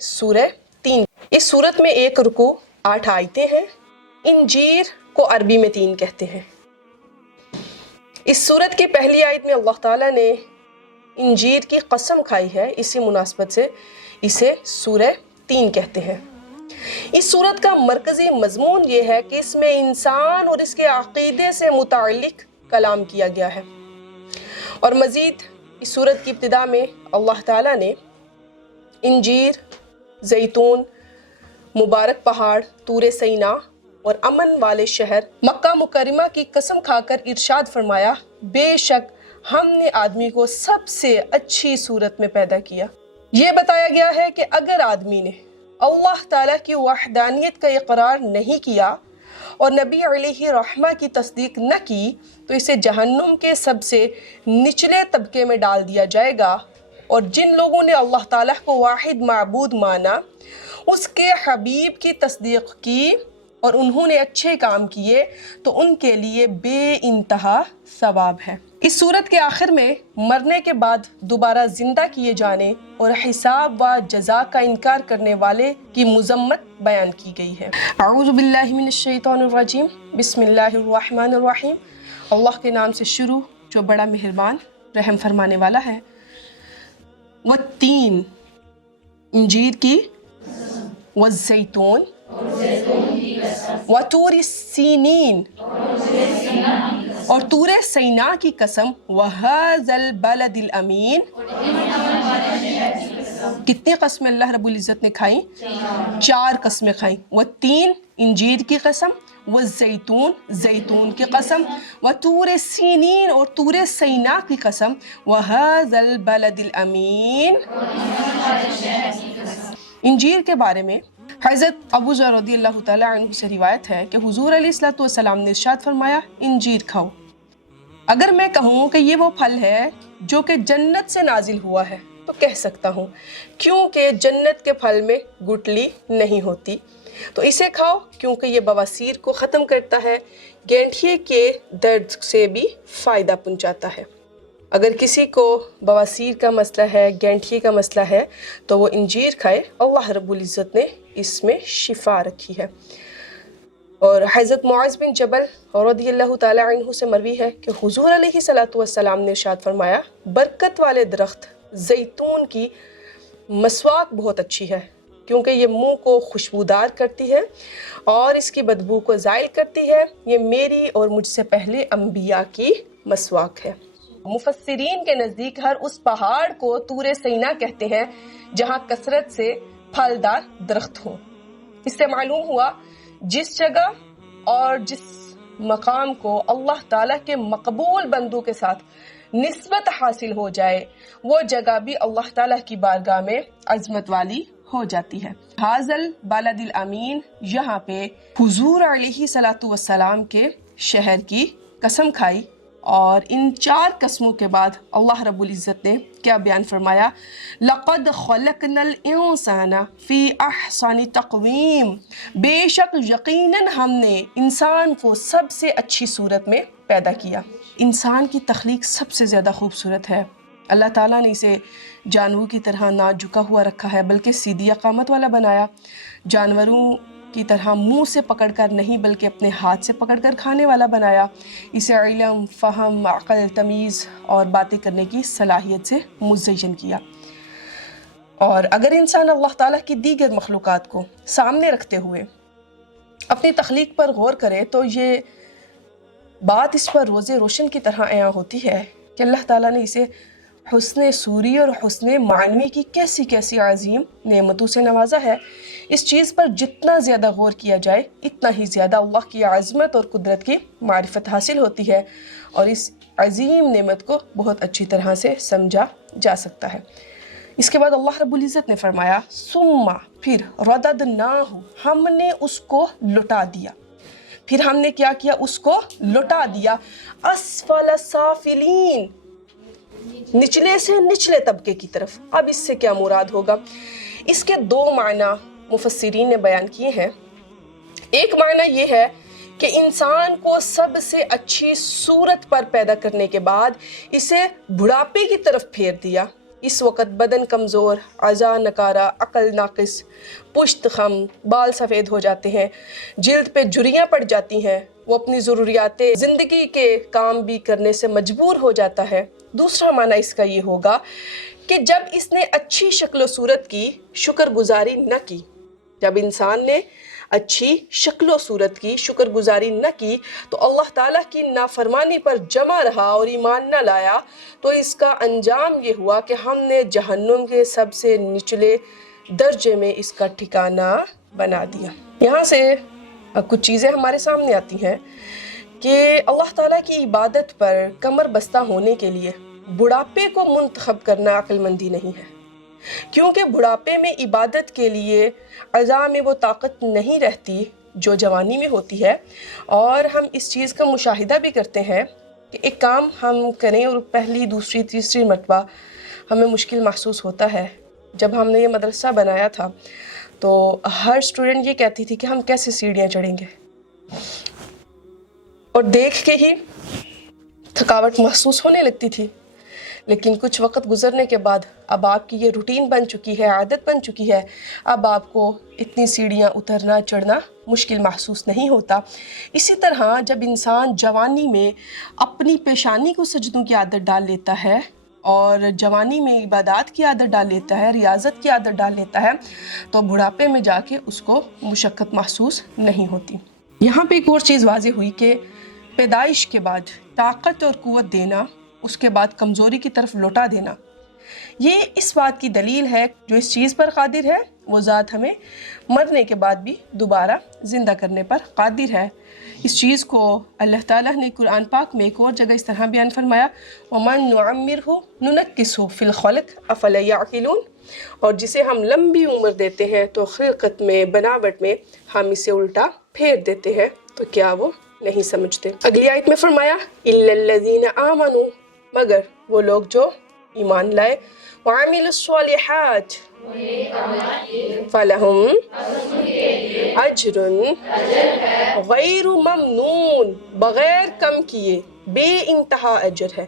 سورہ 3۔ اس صورت میں 1 رکوع 8 آیتیں ہیں۔ انجیر کو عربی میں 3 کہتے ہیں۔ اس صورت کی پہلی آیت میں اللہ تعالیٰ نے انجیر کی قسم کھائی ہے، اسی مناسبت سے اسے سورہ 3 کہتے ہیں۔ اس صورت کا مرکزی مضمون یہ ہے کہ اس میں انسان اور اس کے عقیدے سے متعلق کلام کیا گیا ہے، اور مزید اس صورت کی ابتدا میں اللہ تعالیٰ نے انجیر، زیتون، مبارک پہاڑ، طور سینا اور امن والے شہر مکہ مکرمہ کی قسم کھا کر ارشاد فرمایا، بے شک ہم نے آدمی کو سب سے اچھی صورت میں پیدا کیا۔ یہ بتایا گیا ہے کہ اگر آدمی نے اللہ تعالیٰ کی وحدانیت کا اقرار نہیں کیا اور نبی علیہ رحمہ کی تصدیق نہ کی تو اسے جہنم کے سب سے نچلے طبقے میں ڈال دیا جائے گا، اور جن لوگوں نے اللہ تعالیٰ کو واحد معبود مانا، اس کے حبیب کی تصدیق کی اور انہوں نے اچھے کام کیے تو ان کے لیے بے انتہا ثواب ہے۔ اس صورت کے آخر میں مرنے کے بعد دوبارہ زندہ کیے جانے اور حساب و جزا کا انکار کرنے والے کی مذمت بیان کی گئی ہے۔ اعوذ باللہ من الشیطان الرجیم، بسم اللہ الرحمن الرحیم۔ اللہ کے نام سے شروع جو بڑا مہربان رحم فرمانے والا ہے۔ والتین، انجیر کی، والزیتون، وطور السینین، اور طور سینا کی قسم، وہذا البلد الامین۔ کتنی قسمیں اللہ رب العزت نے کھائیں؟ 4 قسمیں کھائیں۔ والتین، انجیر کی قسم، والزیتون، زیتون کی قسم، وطور سینین، اور طور سینا کی قسم، وہذا البلد الامین۔ انجیر کے بارے میں حضرت ابو ذر رضی اللہ تعالیٰ عنہ سے روایت ہے کہ حضور علیہ السلام نے ارشاد فرمایا، انجیر کھاؤ۔ اگر میں کہوں کہ یہ وہ پھل ہے جو کہ جنت سے نازل ہوا ہے تو کہہ سکتا ہوں، کیونکہ جنت کے پھل میں گٹلی نہیں ہوتی، تو اسے کھاؤ کیونکہ یہ بواسیر کو ختم کرتا ہے، گینٹھیے کے درد سے بھی فائدہ پہنچاتا ہے۔ اگر کسی کو بواسیر کا مسئلہ ہے، گینٹھیے کا مسئلہ ہے، تو وہ انجیر کھائے، اللہ رب العزت نے اس میں شفا رکھی ہے۔ اور حضرت معاذ بن جبل رضی اللہ تعالیٰ عنہ سے مروی ہے کہ حضور علیہ السلام نے ارشاد فرمایا، برکت والے درخت زیتون کی مسواک بہت اچھی ہے، کیونکہ یہ منہ کو خوشبودار کرتی ہے اور اس کی بدبو کو زائل کرتی ہے، یہ میری اور مجھ سے پہلے انبیاء کی مسواک ہے۔ مفسرین کے نزدیک ہر اس پہاڑ کو طور سینا کہتے ہیں جہاں کثرت سے پھلدار درخت ہوں۔ اس سے معلوم ہوا جس جگہ اور جس مقام کو اللہ تعالیٰ کے مقبول بندوں کے ساتھ نسبت حاصل ہو جائے، وہ جگہ بھی اللہ تعالیٰ کی بارگاہ میں عظمت والی ہو جاتی ہے۔ حاضل بالد الامین، یہاں پہ حضور علیہ السلام کے شہر کی قسم کھائی، اور ان 4 قسموں کے بعد اللہ رب العزت نے کیا بیان فرمایا، لَقَدْ خَلَقْنَا الْإِنسَانَ فِي أَحْسَنِ تَقْوِيمٍ، بے شک یقیناً ہم نے انسان کو سب سے اچھی صورت میں پیدا کیا۔ انسان کی تخلیق سب سے زیادہ خوبصورت ہے۔ اللہ تعالیٰ نے اسے جانوروں کی طرح نہ جھکا ہوا رکھا ہے بلکہ سیدھی قامت والا بنایا، جانوروں کی طرح منہ سے پکڑ کر نہیں بلکہ اپنے ہاتھ سے پکڑ کر کھانے والا بنایا، اسے علم، فہم، عقل، تمیز اور باتیں کرنے کی صلاحیت سے مزین کیا۔ اور اگر انسان اللہ تعالیٰ کی دیگر مخلوقات کو سامنے رکھتے ہوئے اپنی تخلیق پر غور کرے تو یہ بات اس پر روز روشن کی طرح عیاں ہوتی ہے کہ اللہ تعالیٰ نے اسے حسن صوری اور حسن معنوی کی کیسی کیسی عظیم نعمتوں سے نوازا ہے۔ اس چیز پر جتنا زیادہ غور کیا جائے اتنا ہی زیادہ اللہ کی عظمت اور قدرت کی معرفت حاصل ہوتی ہے، اور اس عظیم نعمت کو بہت اچھی طرح سے سمجھا جا سکتا ہے۔ اس کے بعد اللہ رب العزت نے فرمایا، ثم، پھر، رددناہ، ہم نے اس کو لٹا دیا، پھر ہم نے کیا کیا، اس کو لٹا دیا، اسفل سافلین، نچلے سے نچلے طبقے کی طرف۔ اب اس سے کیا مراد ہوگا؟ اس کے 2 معنی مفسرین نے بیان کیے ہیں۔ ایک معنی یہ ہے کہ انسان کو سب سے اچھی صورت پر پیدا کرنے کے بعد اسے بڑھاپے کی طرف پھیر دیا، اس وقت بدن کمزور، اعضاء نکارا، عقل ناقص، پشت خم، بال سفید ہو جاتے ہیں، جلد پہ جھریاں پڑ جاتی ہیں، وہ اپنی ضروریات زندگی کے کام بھی کرنے سے مجبور ہو جاتا ہے۔ دوسرا معنی اس کا یہ ہوگا کہ جب اس نے اچھی شکل و صورت کی شکر گزاری نہ کی، جب انسان نے اچھی شکل و صورت کی شکر گزاری نہ کی تو اللہ تعالیٰ کی نافرمانی پر جمع رہا اور ایمان نہ لایا، تو اس کا انجام یہ ہوا کہ ہم نے جہنم کے سب سے نچلے درجے میں اس کا ٹھکانہ بنا دیا۔ یہاں سے کچھ چیزیں ہمارے سامنے آتی ہیں کہ اللہ تعالیٰ کی عبادت پر کمر بستہ ہونے کے لیے بڑھاپے کو منتخب کرنا عقل مندی نہیں ہے، کیونکہ بڑھاپے میں عبادت کے لیے اعضاء میں وہ طاقت نہیں رہتی جو جوانی میں ہوتی ہے، اور ہم اس چیز کا مشاہدہ بھی کرتے ہیں کہ ایک کام ہم کریں اور پہلی دوسری تیسری مرتبہ ہمیں مشکل محسوس ہوتا ہے۔ جب ہم نے یہ مدرسہ بنایا تھا تو ہر اسٹوڈنٹ یہ کہتی تھی کہ ہم کیسے سیڑھیاں چڑھیں گے، اور دیکھ کے ہی تھکاوٹ محسوس ہونے لگتی تھی، لیکن کچھ وقت گزرنے کے بعد اب آپ کی یہ روٹین بن چکی ہے، عادت بن چکی ہے، اب آپ کو اتنی سیڑھیاں اترنا چڑھنا مشکل محسوس نہیں ہوتا۔ اسی طرح جب انسان جوانی میں اپنی پیشانی کو سجدوں کی عادت ڈال لیتا ہے اور جوانی میں عبادات کی عادت ڈال لیتا ہے، ریاضت کی عادت ڈال لیتا ہے، تو بڑھاپے میں جا کے اس کو مشقت محسوس نہیں ہوتی۔ یہاں پہ ایک اور چیز واضح ہوئی کہ پیدائش کے بعد طاقت اور قوت دینا، اس کے بعد کمزوری کی طرف لوٹا دینا، یہ اس بات کی دلیل ہے جو اس چیز پر قادر ہے وہ ذات ہمیں مرنے کے بعد بھی دوبارہ زندہ کرنے پر قادر ہے۔ اس چیز کو اللہ تعالیٰ نے قرآن پاک میں ایک اور جگہ اس طرح بیان فرمایا، وَمَن نُعَمِّرْهُ نُنَكِّسْهُ فِي الْخَلْقِ أَفَلَا يَعْقِلُونَ، اور جسے ہم لمبی عمر دیتے ہیں تو خلقت میں بناوٹ میں ہم اسے الٹا پھیر دیتے ہیں، تو کیا وہ نہیں سمجھتے۔ اگلی آیت میں فرمایا إِلَّا الَّذِينَ آمَنُوا، مگر وہ لوگ جو ایمان لائے، وَعَمِلُوا الصَّالِحَاتِ فَلَهُمْ أَجْرٌ غَيْرُ مَمْنُونَ، بغیر کم کیے بے انتہا اجر ہے۔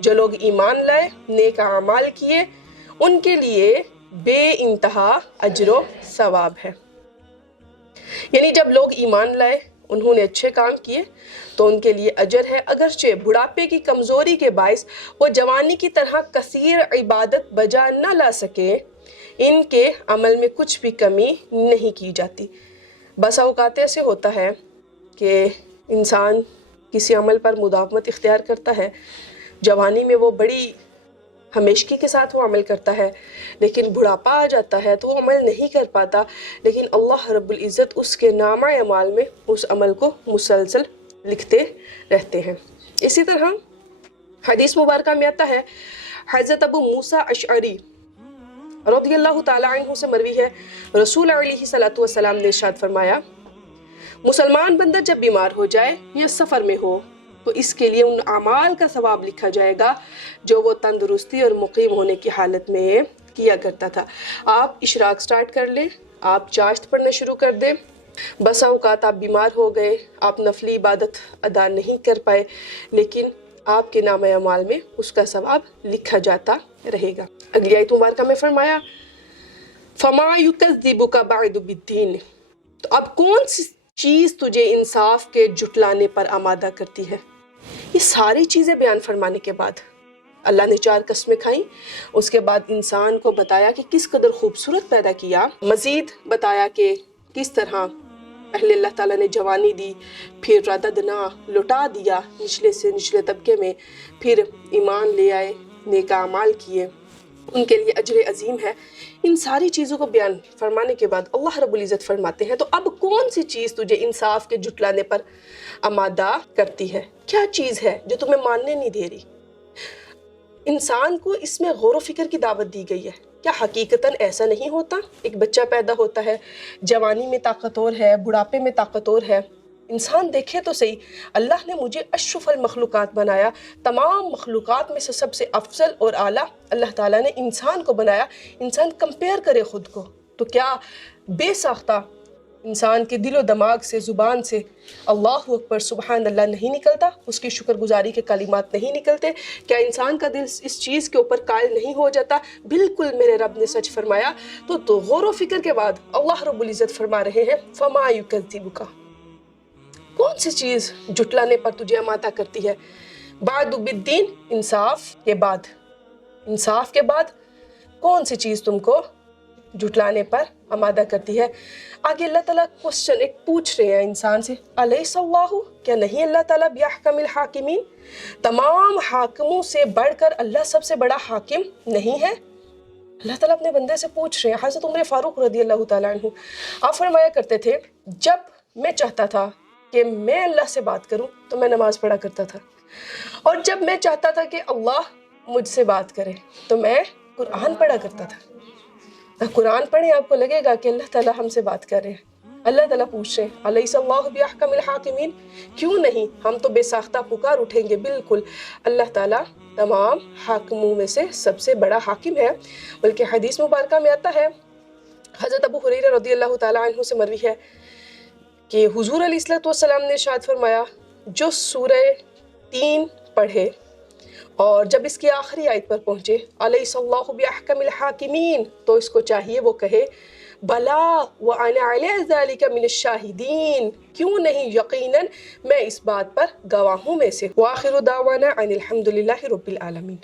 جو لوگ ایمان لائے، نیک اعمال کیے، ان کے لیے بے انتہا اجر و ثواب ہے۔ یعنی جب لوگ ایمان لائے، انہوں نے اچھے کام کیے تو ان کے لیے اجر ہے، اگرچہ بڑھاپے کی کمزوری کے باعث وہ جوانی کی طرح کثیر عبادت بجا نہ لا سکے، ان کے عمل میں کچھ بھی کمی نہیں کی جاتی۔ بس اوقات ایسے ہوتا ہے کہ انسان کسی عمل پر مداومت اختیار کرتا ہے، جوانی میں وہ بڑی ہمیشگی کے ساتھ وہ عمل کرتا ہے، لیکن بڑھاپا آ جاتا ہے تو وہ عمل نہیں کر پاتا، لیکن اللہ رب العزت اس کے نامہ اعمال میں اس عمل کو مسلسل لکھتے رہتے ہیں۔ اسی طرح حدیث مبارکہ میں آتا ہے، حضرت ابو موسیٰ اشعری رضی اللہ تعالیٰ عنہ سے مروی ہے، رسول علیہ صلاۃ والسلام نے ارشاد فرمایا، مسلمان بندہ جب بیمار ہو جائے یا سفر میں ہو تو اس کے لیے ان اعمال کا ثواب لکھا جائے گا جو وہ تندرستی اور مقیم ہونے کی حالت میں کیا کرتا تھا۔ آپ اشراق سٹارٹ کر لیں، آپ چاشت پڑھنا شروع کر دیں، بسا اوقات آپ بیمار ہو گئے، آپ نفلی عبادت ادا نہیں کر پائے، لیکن آپ کے نامہ اعمال میں اس کا ثواب لکھا جاتا رہے گا۔ اگلی آیت مبارکہ میں فرمایا، فَمَا يُكَذِّبُكَ بَعْدُ بِالدِّينِ، تو اب کون سی چیز تجھے انصاف کے جھٹلانے پر آمادہ کرتی ہے؟ یہ ساری چیزیں بیان فرمانے کے بعد اللہ نے 4 قسمیں کھائیں، اس کے بعد انسان کو بتایا کہ کس قدر خوبصورت پیدا کیا، مزید بتایا کہ کس طرح پہلے اللہ تعالیٰ نے جوانی دی، پھر رددنا لٹا دیا نچلے سے نچلے طبقے میں، پھر ایمان لے آئے، نیک اعمال کیے، ان کے لیے اجر عظیم ہے۔ ان ساری چیزوں کو بیان فرمانے کے بعد اللہ رب العزت فرماتے ہیں، تو اب کون سی چیز تجھے انصاف کے جھٹلانے پر آمادہ کرتی ہے؟ کیا چیز ہے جو تمہیں ماننے نہیں دے رہی؟ انسان کو اس میں غور و فکر کی دعوت دی گئی ہے۔ کیا حقیقتاً ایسا نہیں ہوتا؟ ایک بچہ پیدا ہوتا ہے، جوانی میں طاقتور ہے، بڑھاپے میں طاقتور ہے، انسان دیکھے تو صحیح، اللہ نے مجھے اشرف المخلوقات بنایا، تمام مخلوقات میں سے سب سے افضل اور اعلیٰ اللہ تعالیٰ نے انسان کو بنایا، انسان کمپیئر کرے خود کو، تو کیا بے ساختہ انسان کے دل و دماغ سے، زبان سے اللہ اکبر سبحان اللہ نہیں نکلتا، اس کی شکر گزاری کے کلمات نہیں نکلتے، کیا انسان کا دل اس چیز کے اوپر قائل نہیں ہو جاتا بالکل میرے رب نے سچ فرمایا؟ تو غور و فکر کے بعد اللہ رب العزت فرما رہے ہیں فما یکذبک، کون سی چیز جھٹلانے پر تجھے آمادہ کرتی ہے؟ بعد بالدین، انصاف کے بعد، انصاف کے بعد کون سی چیز تم کو جھٹلانے پر آمادہ کرتی ہے؟ آگے اللہ تعالیٰ کوسچن ایک پوچھ رہے ہیں انسان سے، الیس اللہ، کیا نہیں اللہ تعالیٰ بیحکم الحاکمین، تمام حاکموں سے بڑھ کر اللہ سب سے بڑا حاکم نہیں ہے؟ اللہ تعالیٰ اپنے بندے سے پوچھ رہے ہیں۔ حضرت عمر فاروق رضی اللہ تعالیٰ عنہ آپ فرمایا کرتے تھے جب میں چاہتا تھا کہ میں اللہ سے بات کروں تو میں نماز پڑھا کرتا تھا، اور جب میں چاہتا تھا کہ اللہ مجھ سے بات کرے تو میں قرآن پڑھا کرتا تھا۔ قرآن پڑھیں آپ کو لگے گا کہ اللہ تعالیٰ ہم سے بات کر رہے ہیں۔ اللہ تعالیٰ پوچھ رہے ہیں الیس اللہ بیحکم الحاکمین، کیوں نہیں، ہم تو بے ساختہ پکار اٹھیں گے بالکل اللہ تعالیٰ تمام حاکموں میں سے سب سے بڑا حاکم ہے۔ بلکہ حدیث مبارکہ میں آتا ہے، حضرت ابو ہریرہ رضی اللہ تعالیٰ عنہ سے مروی ہے کہ حضور علیہ السلام نے ارشاد فرمایا جو سورہ 3 پڑھے اور جب اس کی آخری آیت پر پہنچے الیس اللہ بیحکم الحاکمین، تو اس کو چاہیے وہ کہے بلا وانا علی ذلک من الشاہدین، کیوں نہیں، یقیناً میں اس بات پر گواہ ہوں میں سے۔ وآخر دعوانا ان الحمد للہ رب العالمین۔